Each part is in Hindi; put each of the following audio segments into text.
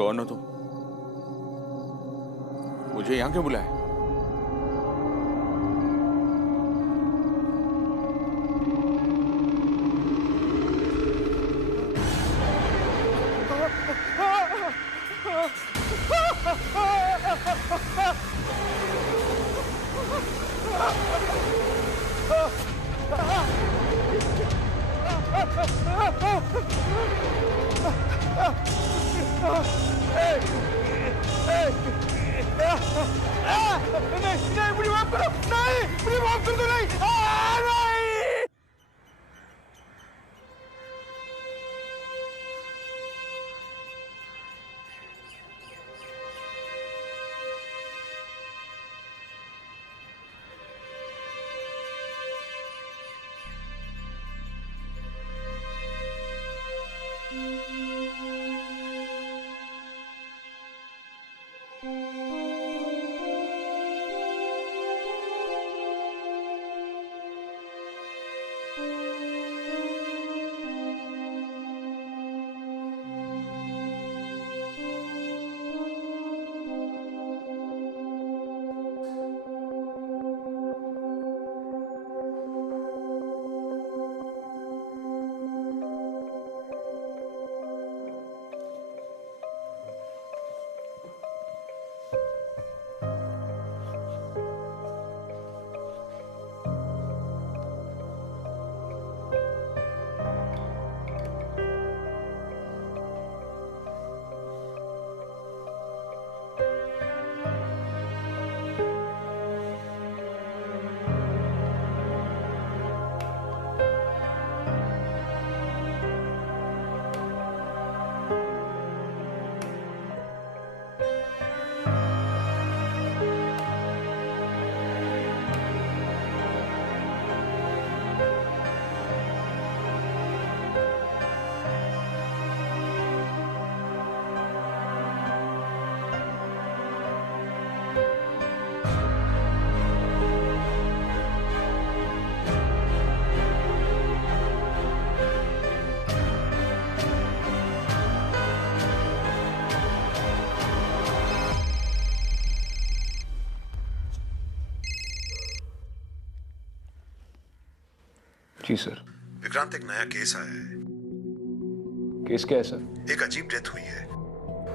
कौन हो तुम? मुझे यहाँ क्यों बुलाया? नहीं, मुझे माफ करो, नहीं, मुझे माफ कर दो, नहीं, नहीं। जी सर। विक्रांत, एक नया केस आया है। केस क्या है सर? एक अजीब डेथ हुई है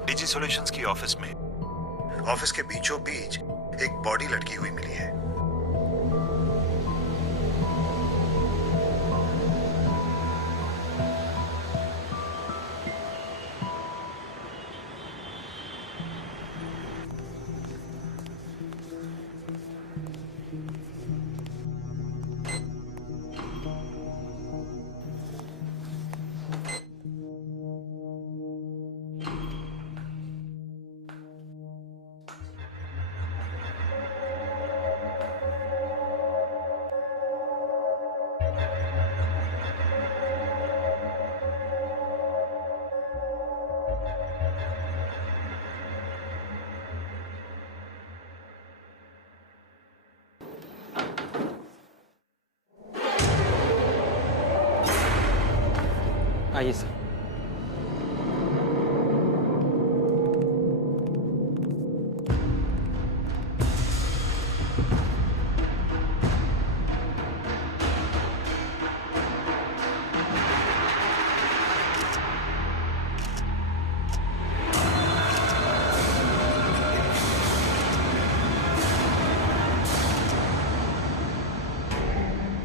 डीजी सॉल्यूशंस की ऑफिस में। ऑफिस के बीचों बीच एक बॉडी लटकी हुई मिली है। आइए सर।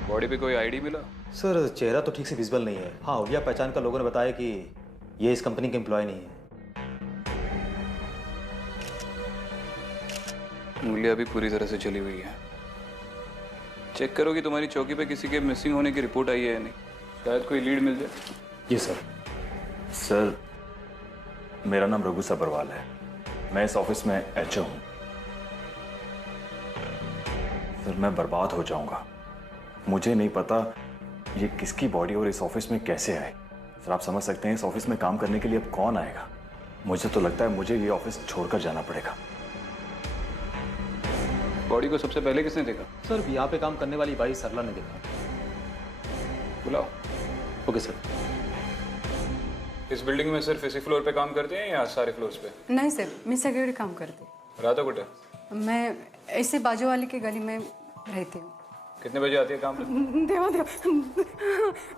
बॉडी पे कोई आईडी मिला? सर चेहरा तो ठीक से विजिबल नहीं है। हाँ, हुलिया पहचान का लोगों ने बताया कि ये इस कंपनी के एम्प्लॉय नहीं है। मूल्य अभी पूरी तरह से चली हुई है। चेक करो कि तुम्हारी चौकी पे किसी के मिसिंग होने की रिपोर्ट आई है या नहीं। शायद कोई लीड मिल जाए। जी सर। सर, मेरा नाम रघु सब्रवाल है। मैं इस ऑफिस में एचओ हूँ। सर, मैं बर्बाद हो जाऊंगा। मुझे नहीं पता ये किसकी बॉडी और इस ऑफिस में कैसे आए। सर, आप समझ सकते हैं इस ऑफिस में काम करने के लिए अब कौन आएगा। मुझे तो लगता है मुझे ये ऑफिस छोड़कर जाना पड़ेगा। बॉडी को सबसे पहले किसने देखा? सर, यहाँ पे काम करने वाली बाई सरला ने देखा। बुलाओ। Okay sir. इस बिल्डिंग में सिर्फ इसी फ्लोर पे काम करते हैं या सारे फ्लोर्स पे? नहीं सर, मैं सगळे काम करते. राधा कुठे? मैं ऐसे बाजू वाले की गली में रहती हूँ. कितने बजे आती है काम पे? देवा देवा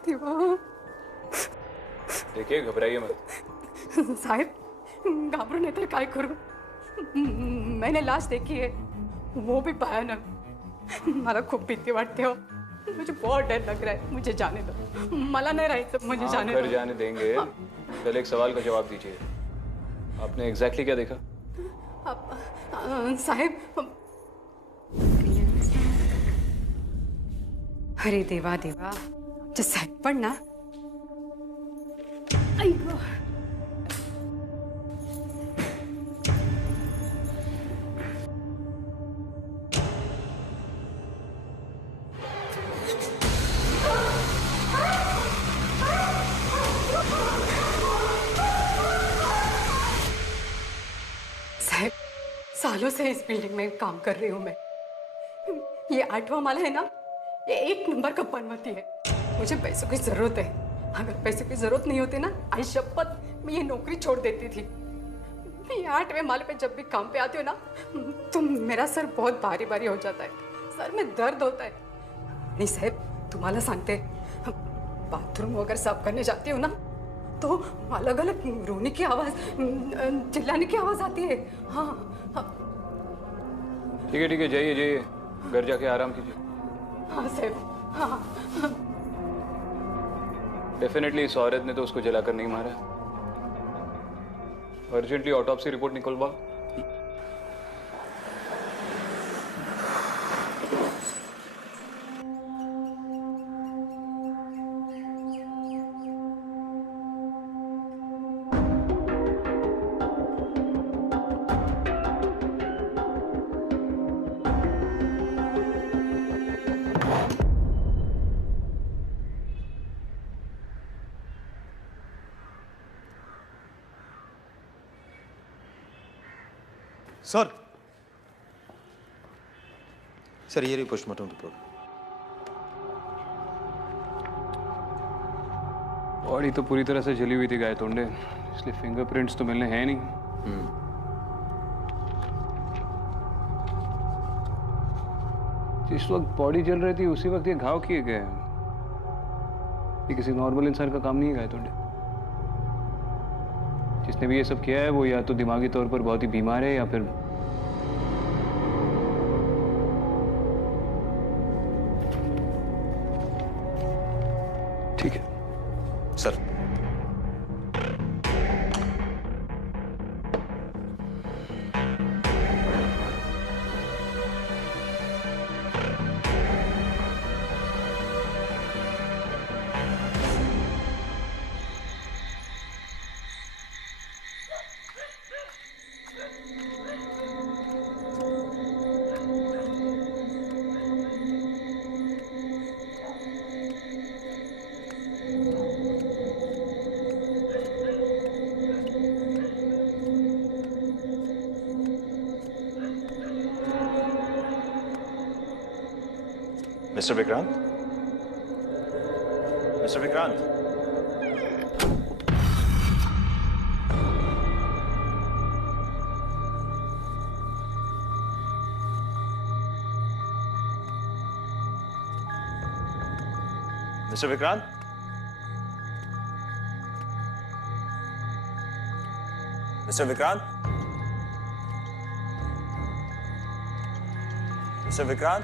देवा. देखिए घबराइए मत. साहेब घाबरू नहीं तर काय करू. मैंने लाश देखी है, वो भी भयानक. मला खूप भीती वाटते हो. मुझे बहुत डर लग रहा है. मुझे जाने दो. मला नहीं रहायचं. मुझे जाने घर दो. जाने देंगे. पहले एक सवाल का जवाब दीजिए. आपने एग्जैक्टली क्या देखा? साहेब अरे देवा देवा, जे साहेब पण ना. ऐगो. साहब सालों से इस बिल्डिंग में काम कर रही हूँ मैं. ये 8वां माला है ना, ये 1 नंबर का बनमती है. मुझे पैसों की जरूरत है. अगर पैसों की जरूरत नहीं होती ना, आई शपथ मैं ये नौकरी छोड़ देती थी. ये 8वें माले पे जब भी काम पे आती हो ना, तो मेरा सर बहुत भारी भारी हो जाता है. सर में दर्द होता है. नहीं साहब, तुम्हाला सांगते, बाथरूम अगर साफ करने जाती हो ना, तो अलग अलग रोने की आवाज, चिल्लाने की आवाज आती है. हाँ ठीक है जाइए जाइए, घर जाके आराम कीजिए. हाँ साहब. हाँ डेफिनेटली इस औरत ने तो उसको जलाकर नहीं मारा. अर्जेंटली ऑटोप्सी रिपोर्ट निकलवा. सर ये रही पोस्टमार्टम रिपोर्ट. बॉडी तो पूरी तरह से जली हुई थी गाय तोंडे, इसलिए फिंगरप्रिंट्स तो मिलने हैं नहीं. जिस वक्त बॉडी जल रही थी उसी वक्त ये घाव किए गए. ये किसी नॉर्मल इंसान का काम नहीं है गाय तोंडे. जिसने भी ये सब किया है वो या तो दिमागी तौर पर बहुत ही बीमार है या फिर ठीक है. Sir mister Vikrant, mister Vikrant, mister Vikrant, mister Vikrant, mister Vikrant.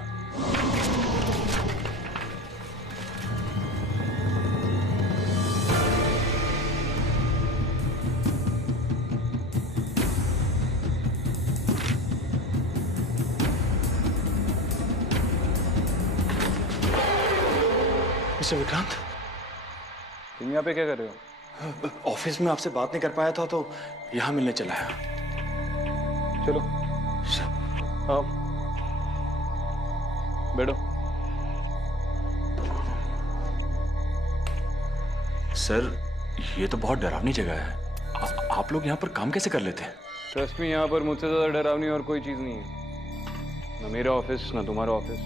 Mister Vikrant, तुम यहाँ पे क्या कर रहे हो? ऑफिस में आपसे बात नहीं कर पाया था तो यहाँ मिलने चला आया. चलो आओ बैठो. सर ये तो बहुत डरावनी जगह है. आप लोग यहाँ पर काम कैसे कर लेते हैं? ट्रस्ट मी, यहाँ पर मुझसे ज़्यादा डरावनी और कोई चीज़ नहीं है. ना मेरा ऑफिस ना तुम्हारा ऑफिस.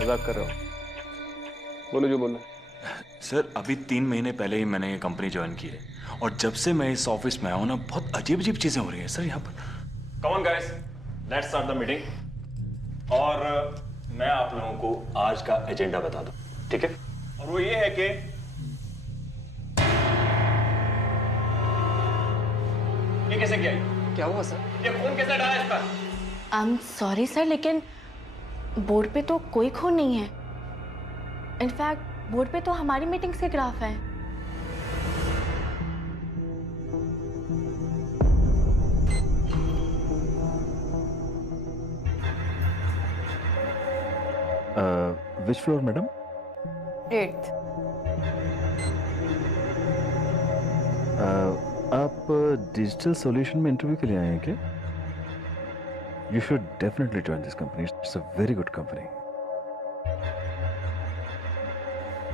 मजाक कर रहा हूँ. बोलो जो बोलना है. सर अभी 3 महीने पहले ही मैंने ये कंपनी ज्वाइन की है और जब से मैं इस ऑफिस में आया हूँ ना बहुत अजीब अजीब चीजें हो रही हैं सर यहाँ पर। Come on guys, let's start the meeting. और मैं आप लोगों को आज का एजेंडा बता दूं, ठीक है? और वो ये है कि ये कैसे किया? क्या हुआ सर? ये खून कैसे डाला इस पर? आई एम सॉरी सर, लेकिन बोर्ड पे तो कोई खून नहीं है। इनफैक्ट बोर्ड पे तो हमारी मीटिंग्स के ग्राफ हैं। विच फ्लोर मैडम? 8th। आप डिजिटल सॉल्यूशन में इंटरव्यू के लिए आए हैं क्या? You should definitely join this company, it's a very good company.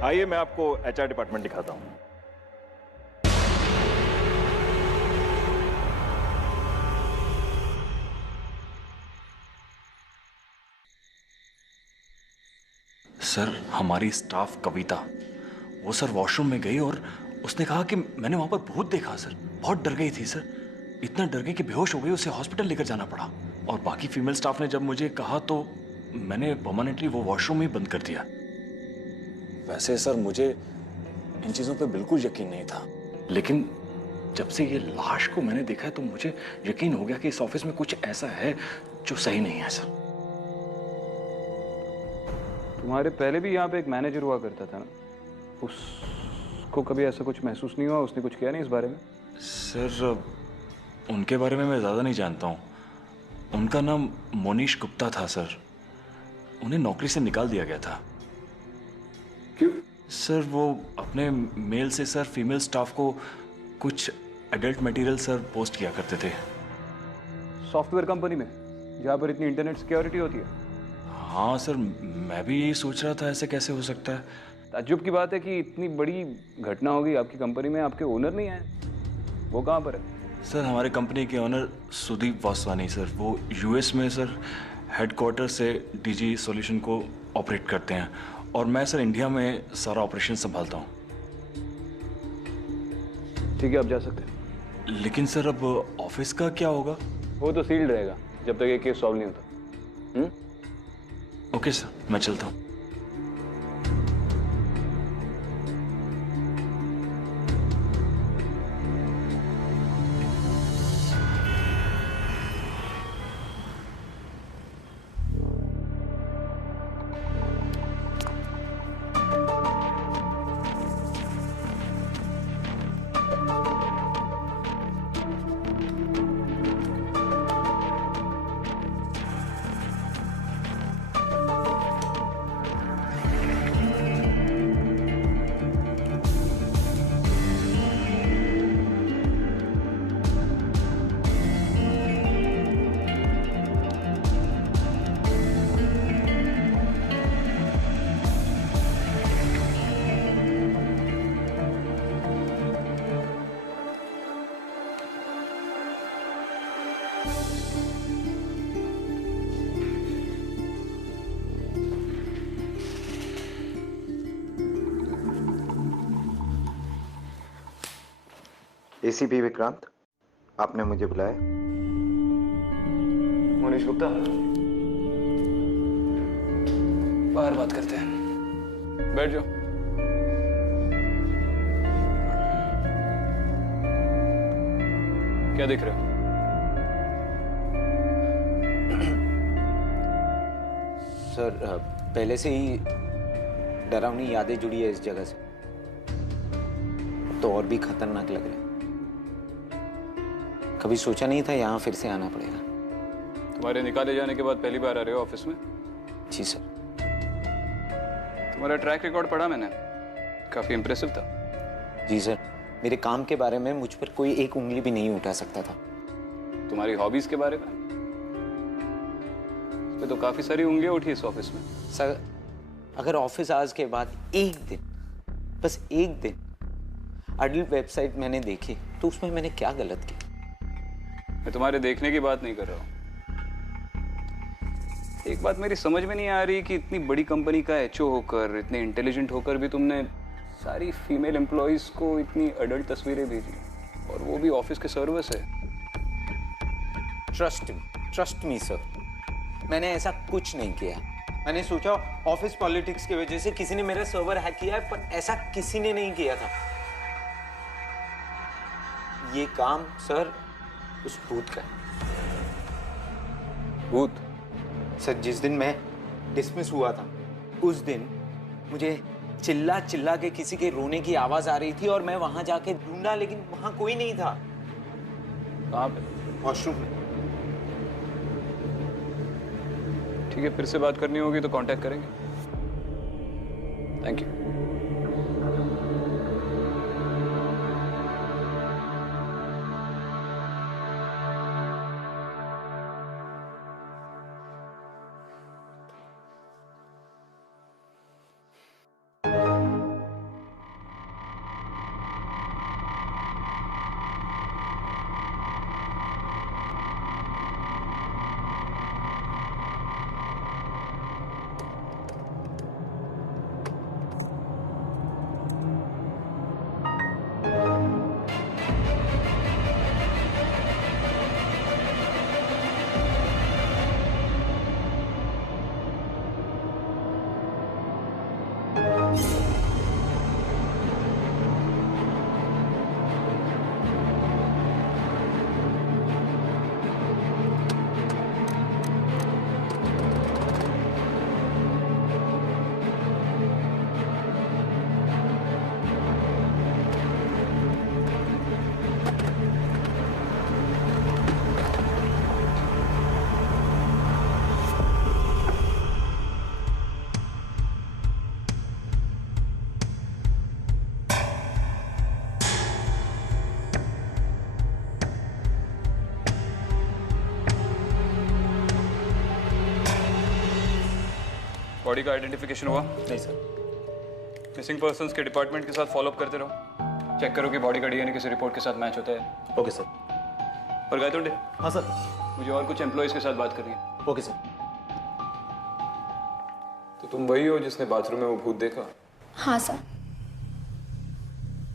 आइए मैं आपको एचआर डिपार्टमेंट दिखाता हूँ। सर हमारी स्टाफ कविता, वो सर वॉशरूम में गई और उसने कहा कि मैंने वहां पर भूत देखा सर। बहुत डर गई थी सर, इतना डर गई कि बेहोश हो गई, उसे हॉस्पिटल लेकर जाना पड़ा। और बाकी फीमेल स्टाफ ने जब मुझे कहा तो मैंने परमानेंटली वो वॉशरूम ही बंद कर दिया। वैसे सर मुझे इन चीज़ों पे बिल्कुल यकीन नहीं था, लेकिन जब से ये लाश को मैंने देखा है तो मुझे यकीन हो गया कि इस ऑफिस में कुछ ऐसा है जो सही नहीं है सर। तुम्हारे पहले भी यहाँ पे एक मैनेजर हुआ करता था ना, उसको कभी ऐसा कुछ महसूस नहीं हुआ? उसने कुछ किया नहीं इस बारे में? सर उनके बारे में मैं ज़्यादा नहीं जानता हूँ। उनका नाम मोनीश गुप्ता था सर। उन्हें नौकरी से निकाल दिया गया था। क्यों? सर वो अपने मेल से सर फीमेल स्टाफ को कुछ एडल्ट मटेरियल सर पोस्ट किया करते थे। सॉफ्टवेयर कंपनी में जहाँ पर इतनी इंटरनेट सिक्योरिटी होती है? हाँ सर, मैं भी यही सोच रहा था ऐसे कैसे हो सकता है। ताज्जुब की बात है कि इतनी बड़ी घटना होगी आपकी कंपनी में, आपके ओनर नहीं आए। वो कहाँ पर है? सर हमारे कंपनी के ओनर सुदीप वासवानी सर, वो यूएस में सर हेडक्वार्टर से डीजी सॉल्यूशन को ऑपरेट करते हैं और मैं सर इंडिया में सारा ऑपरेशन संभालता हूँ। ठीक है, आप जा सकते हैं। लेकिन सर अब ऑफिस का क्या होगा? वो तो सील्ड रहेगा जब तक ये केस सॉल्व नहीं होता। ओके सर, मैं चलता हूँ। एसीपी विक्रांत, आपने मुझे बुलाया? मोनीश गुप्ता, बाहर बात करते हैं। बैठ जाओ। क्या देख रहे हो? सर पहले से ही डरावनी यादें जुड़ी है इस जगह से, तो और भी खतरनाक लग रहा है। कभी सोचा नहीं था यहाँ फिर से आना पड़ेगा। तुम्हारे निकाले जाने के बाद पहली बार आ रहे हो ऑफिस में? जी सर। तुम्हारा ट्रैक रिकॉर्ड पढ़ा मैंने, काफी इंप्रेसिव था। जी सर, मेरे काम के बारे में मुझ पर कोई एक उंगली भी नहीं उठा सकता था। तुम्हारी हॉबीज के बारे में? इस पे तो काफी सारी उंगलियां उठी इस ऑफिस में। सर अगर ऑफिस आवर्स के बाद एक दिन, बस एक दिन अडल्ट वेबसाइट मैंने देखी तो उसमें मैंने क्या गलत किया? मैं तुम्हारे देखने की बात नहीं कर रहा हूँ। एक बात मेरी समझ में नहीं आ रही कि इतनी बड़ी कंपनी का एचओ होकर, इतने इंटेलिजेंट होकर भी तुमने सारी फीमेल एम्प्लॉयज़ को इतनी अडल्ट तस्वीरें भेजी, और वो भी ऑफिस के सर्वर से। ट्रस्ट मी सर, मैंने ऐसा कुछ नहीं किया। मैंने सोचा ऑफिस पॉलिटिक्स की वजह से किसी ने मेरा सर्वर हैक किया है, पर ऐसा किसी ने नहीं किया था। ये काम सर उस भूत का है। भूत? सर जिस दिन मैं डिसमिस हुआ था उस दिन मुझे चिल्ला चिल्ला के किसी के रोने की आवाज आ रही थी, और मैं वहां जाके ढूंढा, लेकिन वहां कोई नहीं था। कहाँ पे? वॉशरूम में। ठीक है, फिर से बात करनी होगी तो कांटेक्ट करेंगे। Thank you. बॉडी का आइडेंटिफिकेशन हुआ? नहीं सर। मिसिंग पर्सन्स के डिपार्टमेंट के साथ फॉलोअप करते रहो। चेक करो कि बॉडी का डीएनए किसी रिपोर्ट के साथ मैच होता है। Okay sir. और गायतोंडे? हाँ सर। मुझे और कुछ एम्प्लॉयज़ के साथ बात करनी है। Okay sir. तो तुम वही हो जिसने बाथरूम में वो भूत देखा? हाँ सर।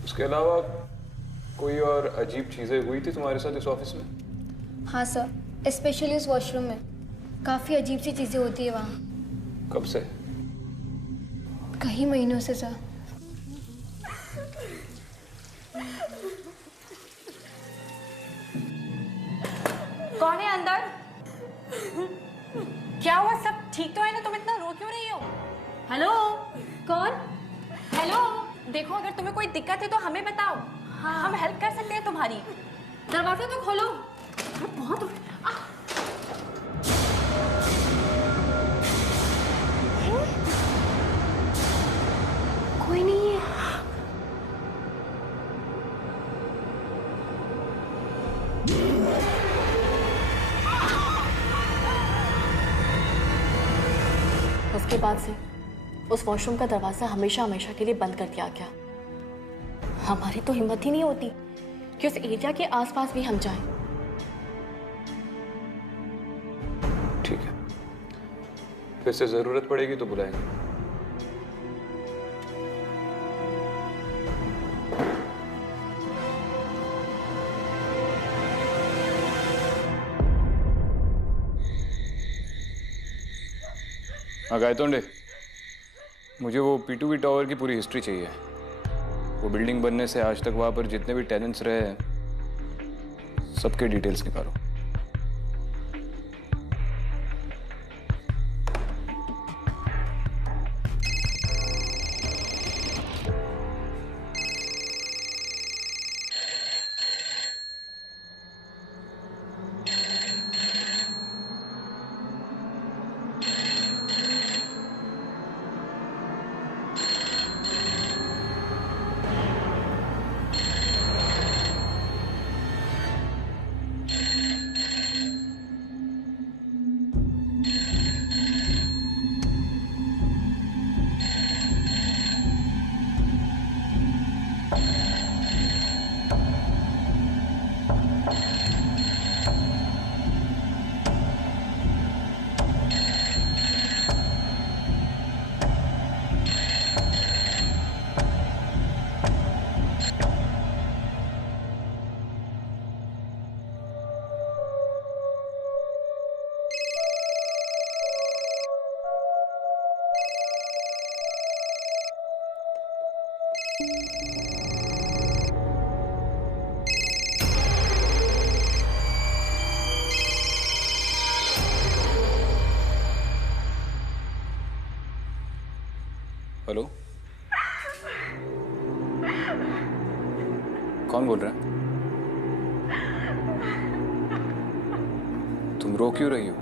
उसके अलावा कोई और अजीब चीजें हुई थी तुम्हारे साथ इस ऑफिस में? हाँ सर, स्पेशली उस वॉशरूम में काफ़ी अजीब सी चीज़ें होती है वहाँ। कब से? कई महीनों से सर। कौन है अंदर? क्या हुआ? सब ठीक तो है ना? तुम इतना रो क्यों रही हो? हेलो? कौन? हेलो? देखो, अगर तुम्हें कोई दिक्कत है तो हमें बताओ। हाँ, हम हेल्प कर सकते हैं तुम्हारी। दरवाजा तो खोलो। बहुत कोई नहीं है। उसके बाद से उस वॉशरूम का दरवाजा हमेशा हमेशा के लिए बंद कर दिया गया। हमारी तो हिम्मत ही नहीं होती कि उस एरिया के आसपास भी हम जाएं। ठीक है, फिर से जरूरत पड़ेगी तो बुलाएंगे। हाँ गायतोंडे, मुझे वो P2V टावर की पूरी हिस्ट्री चाहिए। वो बिल्डिंग बनने से आज तक वहाँ पर जितने भी टेनेंट्स रहे हैं, सबके डिटेल्स निकालो। कौन बोल रहा है? तुम रो क्यों रही हो?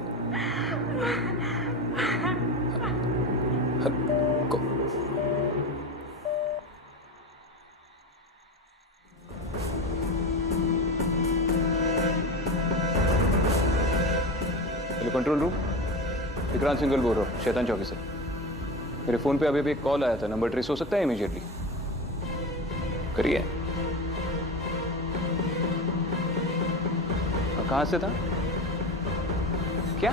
Hello control room, Vikrant Singhal बोल रहा हूँ, शैतान चौकी से। मेरे फोन पे अभी एक कॉल आया था, नंबर ट्रेस हो सकता है इमीडिएटली? करिए। कहाँ से था? क्या?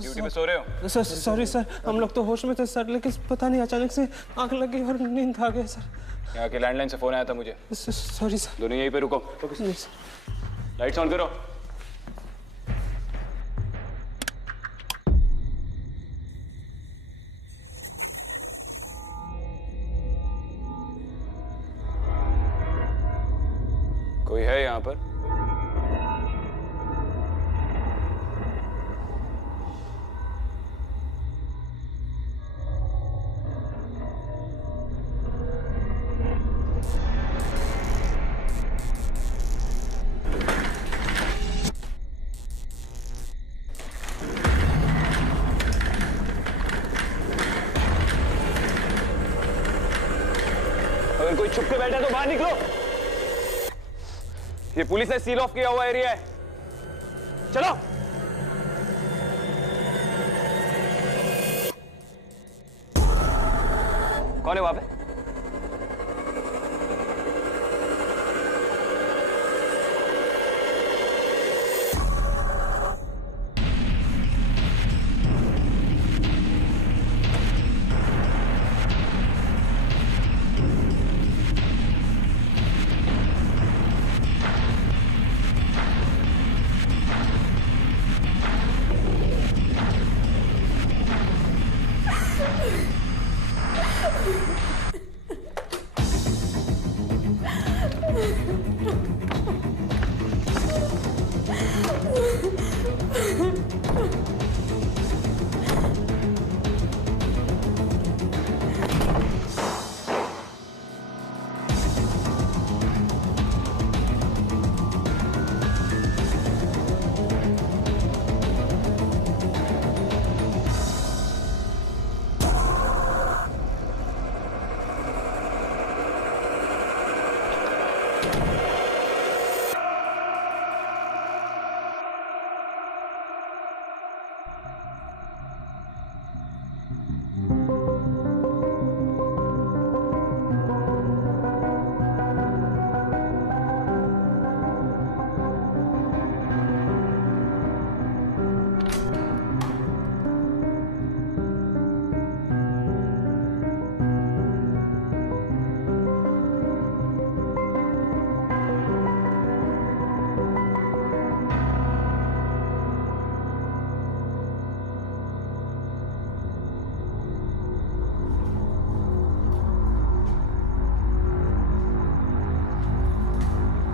ड्यूटी पे सो रहे हो? सर सॉरी सर, हम लोग तो होश में थे सर, लेकिन पता नहीं अचानक से आंख लग गई और नींद आ गई सर। यहाँ के लैंडलाइन से फोन आया था मुझे। Sorry sir. दोनों यहीं पे रुको। लाइट्स ऑन करो। कोई है यहाँ पर? अगर कोई छुप के बैठा है तो बाहर निकलो। ये पुलिस ने सील ऑफ किया हुआ एरिया है। चलो। कौन है वहां पे?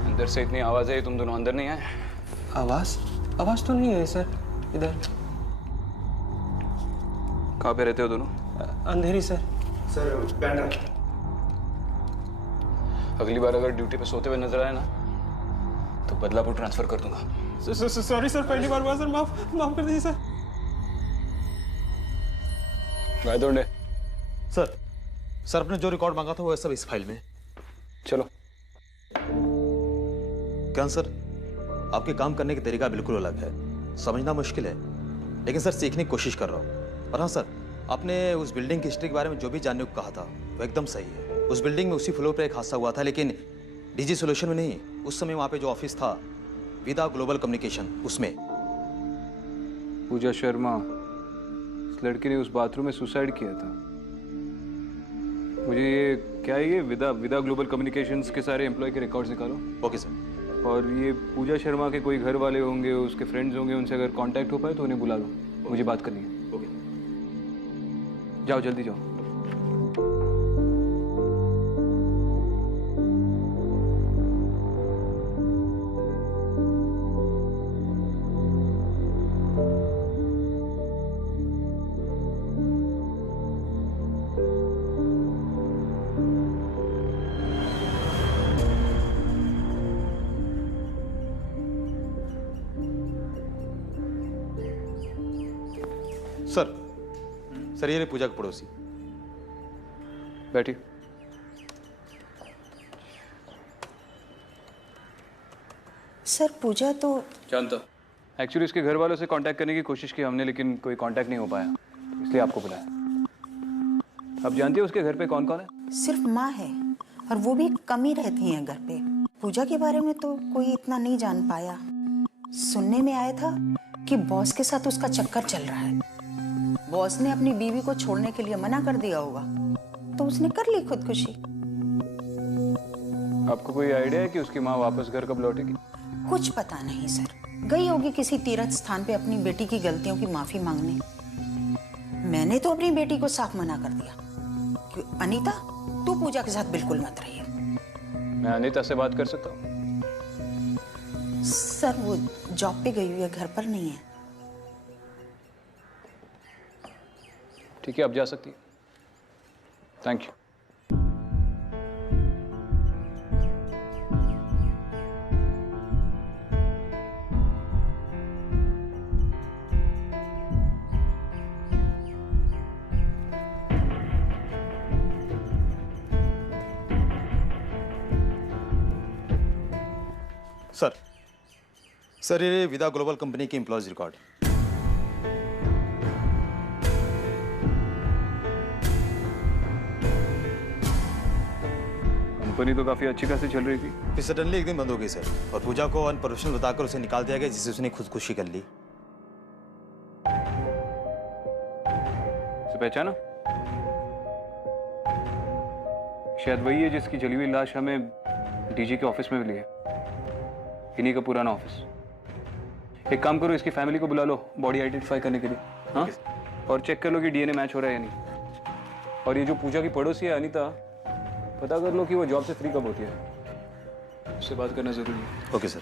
अंदर से इतनी आवाज है, तुम दोनों अंदर नहीं आए? आवाज तो नहीं है सर इधर। कहाँ पे रहते हो दोनों? अंधेरी सर। सर बैंड्रा। अगली बार अगर ड्यूटी पे सोते हुए नजर आए ना तो बदलापुर ट्रांसफर कर दूंगा। सॉरी सर, पहली बार हुआ सर, माफ कर दीजिए सर। गायतोंडे। सर आपने जो रिकॉर्ड मांगा था वो सब इस फाइल में। चलो। क्या सर, आपके काम करने का तरीका बिल्कुल अलग है, समझना मुश्किल है, लेकिन सर सीखने की कोशिश कर रहा हूँ। और हाँ सर, आपने उस बिल्डिंग की हिस्ट्री के बारे में जो भी जानने को कहा था वो एकदम सही है। उस बिल्डिंग में उसी फ्लोर पे एक हादसा हुआ था, लेकिन डीजी सॉल्यूशन में नहीं। उस समय वहाँ पे जो ऑफिस था विदा ग्लोबल कम्युनिकेशन, उसमें। पूजा शर्मा, इस लड़की ने उस बाथरूम में सुसाइड किया था। मुझे ये क्या है, ये विदा ग्लोबल कम्युनिकेशंस के सारे एम्प्लॉय के रिकॉर्ड्स निकालो। Okay sir. और ये पूजा शर्मा के कोई घर वाले होंगे, उसके फ्रेंड्स होंगे, उनसे अगर कांटेक्ट हो पाए तो उन्हें बुला लो, मुझे बात करनी है। ओके। जाओ जल्दी जाओ। सर ये रहे पूजा के पड़ोसी। बैठिए। सर पूजा तो जानता। एक्चुअली इसके घर वालों से कांटेक्ट करने की कोशिश की हमने, लेकिन कोई कांटेक्ट नहीं हो पाया, इसलिए आपको बुलाया। आप जानती हो उसके घर पे कौन कौन है? सिर्फ माँ है, और वो भी कम ही रहती हैं घर पे। पूजा के बारे में तो कोई इतना नहीं जान पाया। सुनने में आया था कि बॉस के साथ उसका चक्कर चल रहा है। बॉस ने अपनी बीवी को छोड़ने के लिए मना कर दिया होगा, तो उसने कर ली खुदकुशी। आपको कोई आइडिया है कि उसकी माँ वापस घर कब लौटेगी? कुछ पता नहीं सर, गई होगी किसी तीर्थ स्थान पे अपनी बेटी की गलतियों की माफी मांगने। मैंने तो अपनी बेटी को साफ मना कर दिया कि अनीता तू पूजा के साथ बिल्कुल मत रहिए। मैं अनीता से बात कर सकता हूँ? सर वो जॉब पे गई हुई है, घर पर नहीं है। ठीक है, अब जा सकती है। Thank you. सर ये विदा ग्लोबल कंपनी की एम्प्लॉयज रिकॉर्ड। कंपनी तो काफी अच्छी खासी चल रही थी, फिर सडनली एक दिन बंद हो गई सर, और पूजा को अनप्रोफेशनल बताकर उसे निकाल दिया गया, जिससे उसने खुदकुशी कर ली। उसे पहचाना? शायद वही है जिसकी जली हुई लाश हमें डीजी के ऑफिस में मिली है, इन्हीं का पुराना ऑफिस। एक काम करो, इसकी फैमिली को बुला लो बॉडी आइडेंटिफाई करने के लिए, हाँ? और चेक कर लो कि डीएनए मैच हो रहा है या नहीं। और ये जो पूजा की पड़ोसी है अनीता, पता कर लो कि वो जॉब से फ्री कब होती है, उससे बात करना जरूरी है। Okay sir.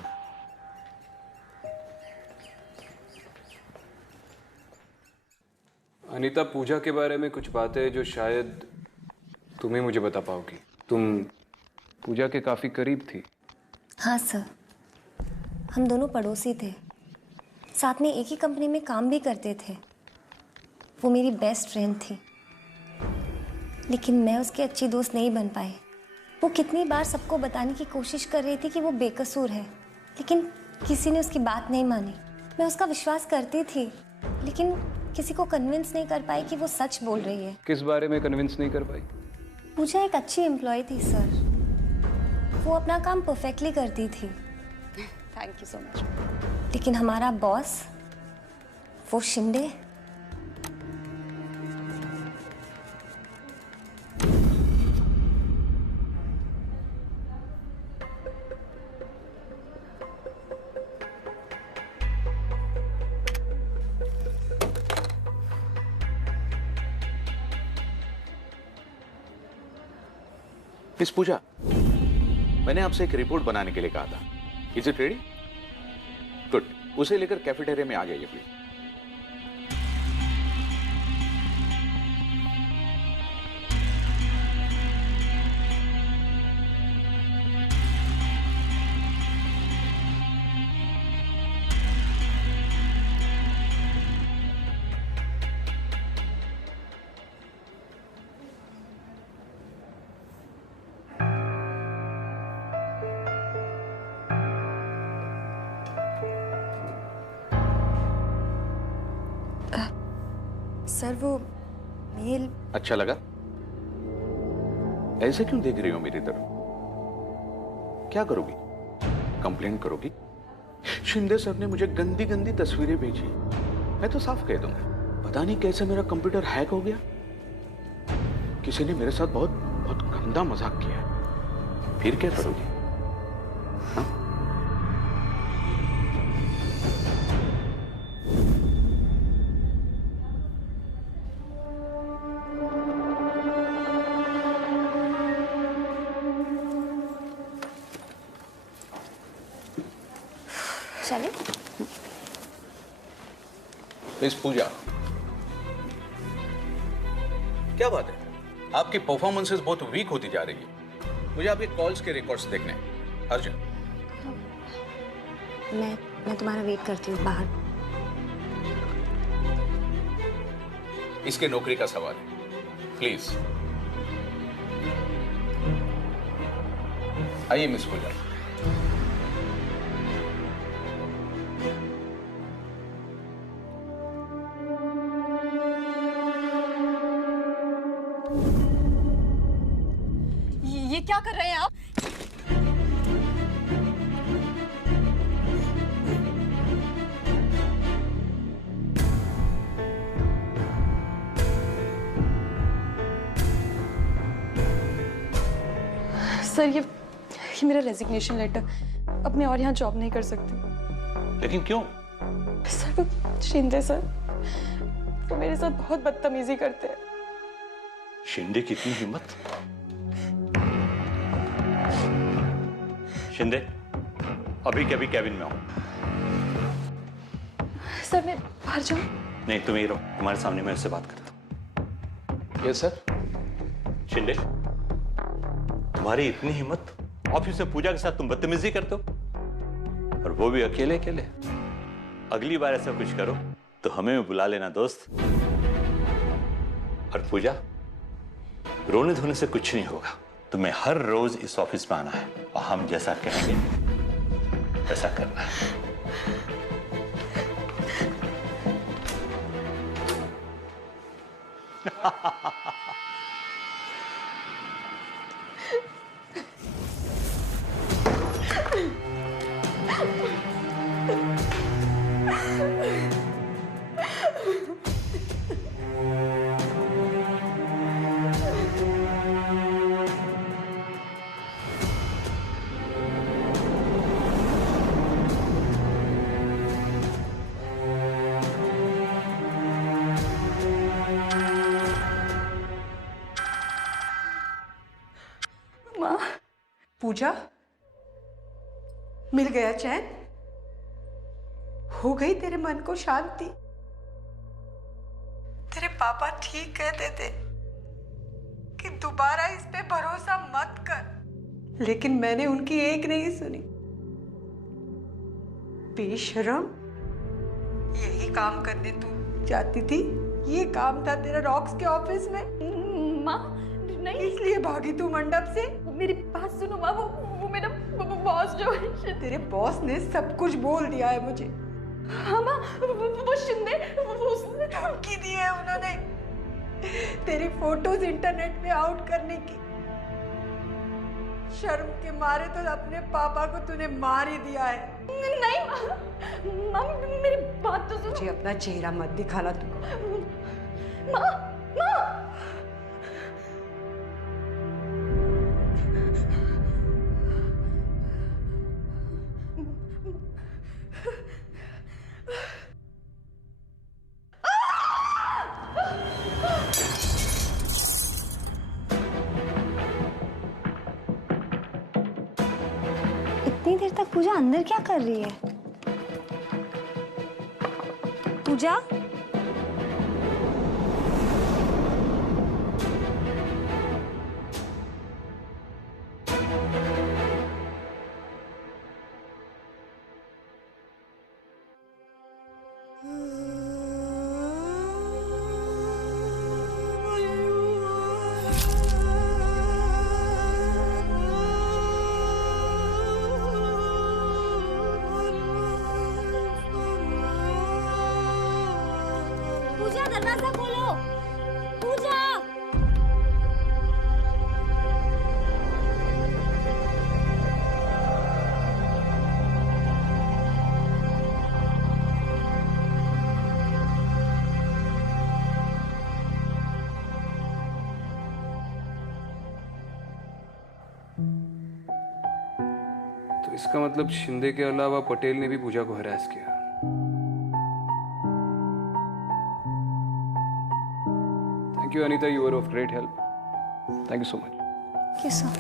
अनीता, पूजा के बारे में कुछ बातें जो शायद तुम ही मुझे बता पाओगी। तुम पूजा के काफी करीब थी। हाँ सर, हम दोनों पड़ोसी थे, साथ में एक ही कंपनी में काम भी करते थे। वो मेरी बेस्ट फ्रेंड थी, लेकिन मैं उसकी अच्छी दोस्त नहीं बन पाई। वो कितनी बार सबको बताने की कोशिश कर रही थी कि वो बेकसूर है, लेकिन किसी ने उसकी बात नहीं मानी। मैं उसका विश्वास करती थी, लेकिन किसी को कन्विंस नहीं कर पाई कि वो सच बोल रही है। किस बारे में कन्विंस नहीं कर पाई? पूजा एक अच्छी एम्प्लॉय थी सर, वो अपना काम परफेक्टली करती थी। Thank you so much. लेकिन हमारा बॉस, वो शिंदे, मिस पूजा, मैंने आपसे एक रिपोर्ट बनाने के लिए कहा था। Is it ready? गुड, उसे लेकर कैफेटेरिया में आ जाइए प्लीज। सर वो मेल। अच्छा लगा? ऐसे क्यों देख रही हो मेरी तरफ? क्या करोगी? कंप्लेंट करोगी? शिंदे सर ने मुझे गंदी गंदी तस्वीरें भेजी, मैं तो साफ कह दूंगा। पता नहीं कैसे मेरा कंप्यूटर हैक हो गया। किसी ने मेरे साथ बहुत बहुत गंदा मजाक किया है। फिर क्या करोगी? हाँ? चले? मिस पूजा, क्या बात है? आपकी परफॉर्मेंसेस बहुत वीक होती जा रही है। मुझे आपके कॉल्स के रिकॉर्ड्स देखने हैं। अर्जुन, मैं तुम्हारा वेट करती हूँ बाहर। इसके नौकरी का सवाल है। प्लीज आइए मिस पूजा। ये क्या कर रहे हैं आप? सर ये मेरा रेजिग्नेशन लेटर। अब मैं और यहाँ जॉब नहीं कर सकती। लेकिन क्यों? सर वो शिंदे सर, वो मेरे साथ बहुत बदतमीजी करते हैं। शिंदे की इतनी हिम्मत? शिंदे अभी के अभी कैबिन में हूं। सर मैं बाहर जाऊं? नहीं तुम ही रहो, तुम्हारे सामने मैं उससे बात करता हूं। Yes sir. शिंदे तुम्हारी इतनी हिम्मत, ऑफिस में पूजा के साथ तुम बदतमीजी करते हो और वो भी अकेले अकेले। अगली बार ऐसा कुछ करो तो हमें भी बुला लेना दोस्त। और पूजा रोने धोने से कुछ नहीं होगा, तुम्हें हर रोज इस ऑफिस में आना है और हम जैसा कहेंगे वैसा करना है। पूजा, मिल गया चैन? हो गई तेरे मन को शांति? तेरे पापा ठीक कहते थे कि दोबारा इस पे भरोसा मत कर, लेकिन मैंने उनकी एक नहीं सुनी। बेशरम, यही काम करने तू जाती थी? ये काम था तेरा रॉक्स के ऑफिस में? माँ नहीं, इसलिए भागी तू मंडप से? मेरी बात सुनो माँ, वो मेरा बॉस जो है। तेरे बॉस ने सब कुछ बोल दिया है मुझे। हाँ माँ, वो शिंदे, उसने धमकी दी है उन्होंने तेरी फोटोज इंटरनेट पे आउट करने की। शर्म के मारे तो अपने पापा को तूने मार ही दिया है। नहीं माँ, मेरी बात तो सुनो। मुझे अपना चेहरा मत दिखाना तू। माँ, माँ। इतनी देर तक पूजा अंदर क्या कर रही है? पूजा? पूजा दरवाजा खोलो। पूजा। तो इसका मतलब शिंदे के अलावा पटेल ने भी पूजा को हरास किया। Thank you, Anita. You were of great help. Thank you so much. Thank you, sir.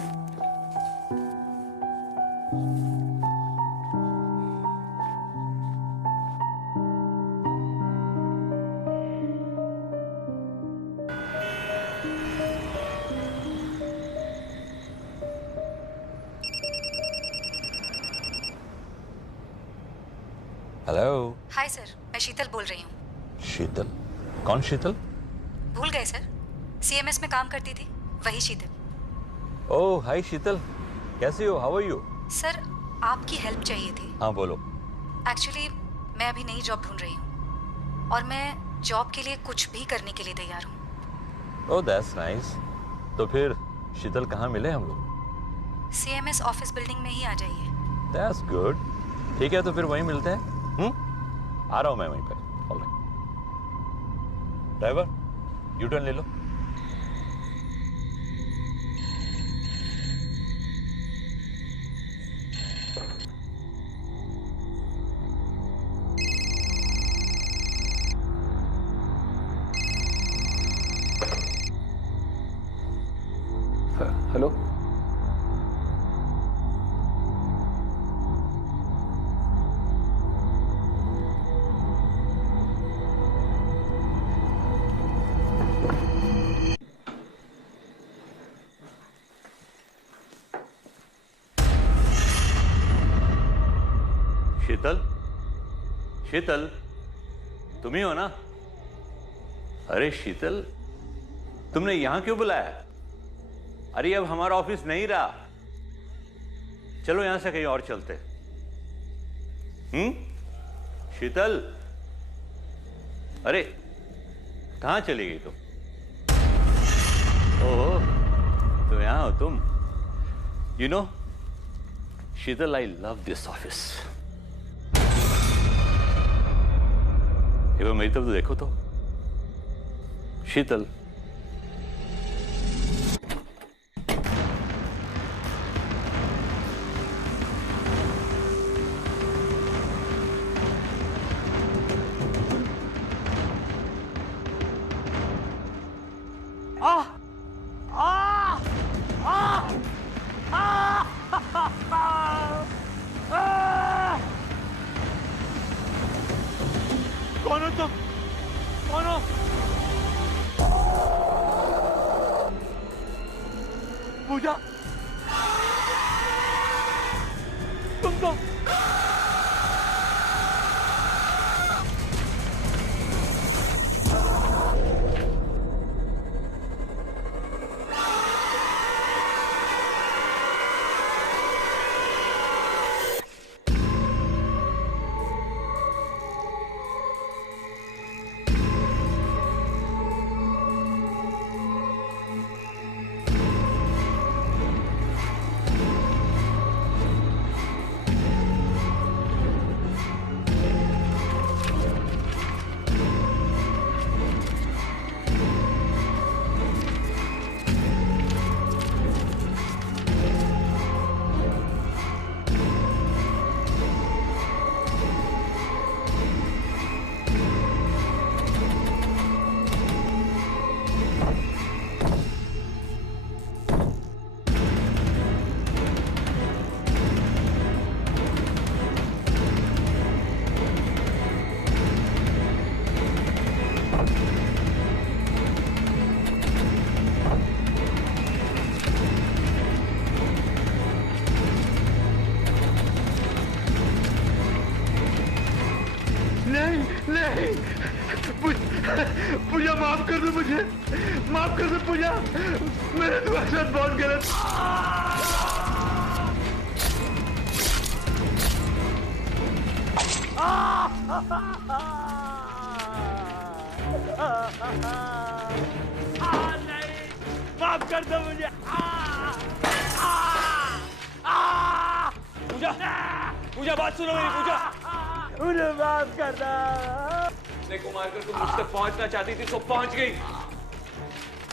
Hello. Hi sir, मैं शीतल बोल रही हूँ। शीतल? कौन शीतल? भूल गए सर, सीएमएस में काम करती थी, वही शीतल। ओह हाय शीतल, कैसी हो? How are you? सर आपकी हेल्प चाहिए थी। हाँ बोलो। एक्चुअली मैं अभी नई जॉब ढूंढ रही हूँ और मैं जॉब के लिए कुछ भी करने के लिए तैयार हूँ। Oh that's nice. तो फिर शीतल कहाँ मिले हम लोग? सीएमएस ऑफिस बिल्डिंग में ही आ जाइए। That's good. ठीक है तो फिर वहीं मिलते हैं। आ रहा हूँ मैं वहीं पर। ऑलराइट। ड्राइवर यू टर्न ले लो। हेलो। शीतल, शीतल तुम ही हो ना? अरे शीतल, तुमने यहां क्यों बुलाया? अरे अब हमारा ऑफिस नहीं रहा, चलो यहां से कहीं और चलते। शीतल, अरे कहां चली गई तुम? ओह तो यहां हो तुम। You know Sheetal, I love this office. एक बार मेरी तरफ तो देखो तो। शीतल, कौन हो तुम? कौन हो? पूजा, तुम तो पूजा माफ कर दो मुझे, माफ कर दो पूजा, मेरे तुम्हारे साथ बहुत गलत। नहीं, माफ कर दो मुझे। पूजा, पूजा बात सुनो मेरी। पूजा मुझे माफ करना। अपने को मारकर तुम मुझ तक पहुंचना चाहती थी तो पहुंच गई।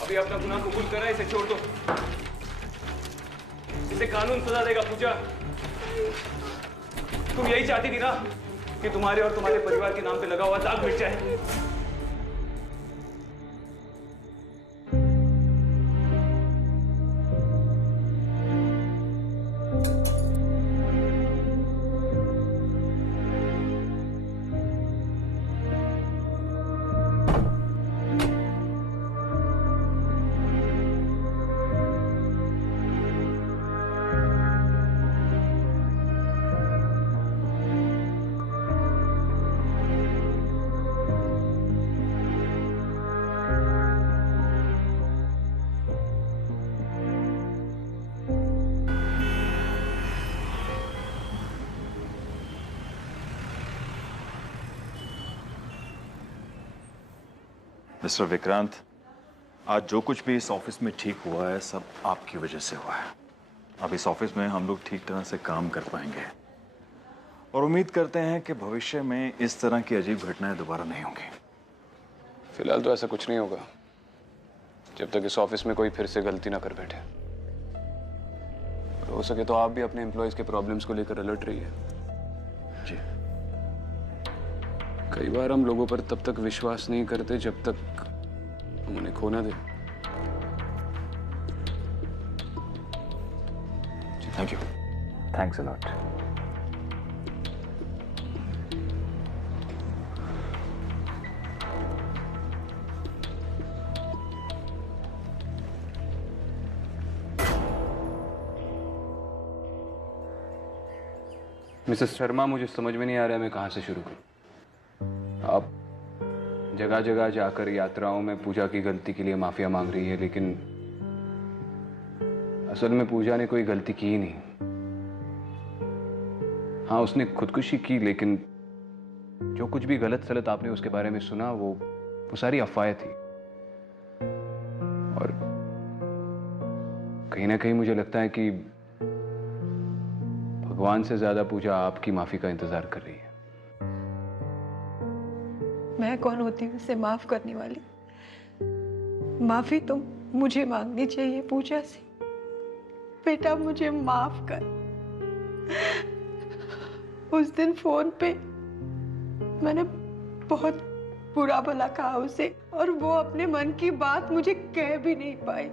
अभी अपना गुनाह कबूल करा, इसे छोड़ दो। इसे कानून सजा देगा। पूजा, तुम यही चाहती थी ना कि तुम्हारे और तुम्हारे परिवार के नाम पे लगा हुआ दाग मिट जाए। मिस्टर विक्रांत, आज जो कुछ भी इस ऑफिस में ठीक हुआ है सब आपकी वजह से हुआ है। अब इस ऑफिस में हम लोग ठीक तरह से काम कर पाएंगे और उम्मीद करते हैं कि भविष्य में इस तरह की अजीब घटनाएं दोबारा नहीं होंगी। फिलहाल तो ऐसा कुछ नहीं होगा जब तक इस ऑफिस में कोई फिर से गलती ना कर बैठे। और हो सके तो आप भी अपने एम्प्लॉयज के प्रॉब्लम्स को लेकर अलर्ट रहिए। जी। कई बार हम लोगों पर तब तक विश्वास नहीं करते जब तक हम उन्हें खो ना दें। Thank you. Thanks a lot. Mrs Sharma, मुझे समझ में नहीं आ रहा है मैं कहाँ से शुरू करूँ। आप जगह जगह जाकर यात्राओं में पूजा की गलती के लिए माफिया मांग रही है, लेकिन असल में पूजा ने कोई गलती की ही नहीं। हाँ, उसने खुदकुशी की, लेकिन जो कुछ भी गलत सलत आपने उसके बारे में सुना वो सारी अफवाहें थी। और कहीं ना कहीं मुझे लगता है कि भगवान से ज्यादा पूजा आपकी माफी का इंतजार कर रही है। मैं कौन होती हूँ उसे माफ करने वाली? माफी तो मुझे मांगनी चाहिए पूजा से। बेटा मुझे माफ कर। उस दिन फोन पे मैंने बहुत बुरा भला कहा उसे और वो अपने मन की बात मुझे कह भी नहीं पाई।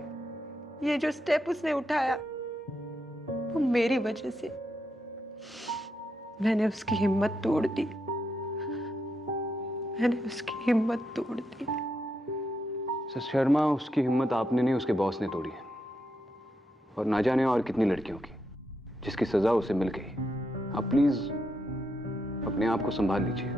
ये जो स्टेप उसने उठाया वो मेरी वजह से। मैंने उसकी हिम्मत तोड़ दी। मैंने उसकी हिम्मत तोड़ दी। सर शर्मा, उसकी हिम्मत आपने नहीं, उसके बॉस ने तोड़ी है। और ना जाने और कितनी लड़कियों की जिसकी सजा उसे मिल गई। आप प्लीज अपने आप को संभाल लीजिए।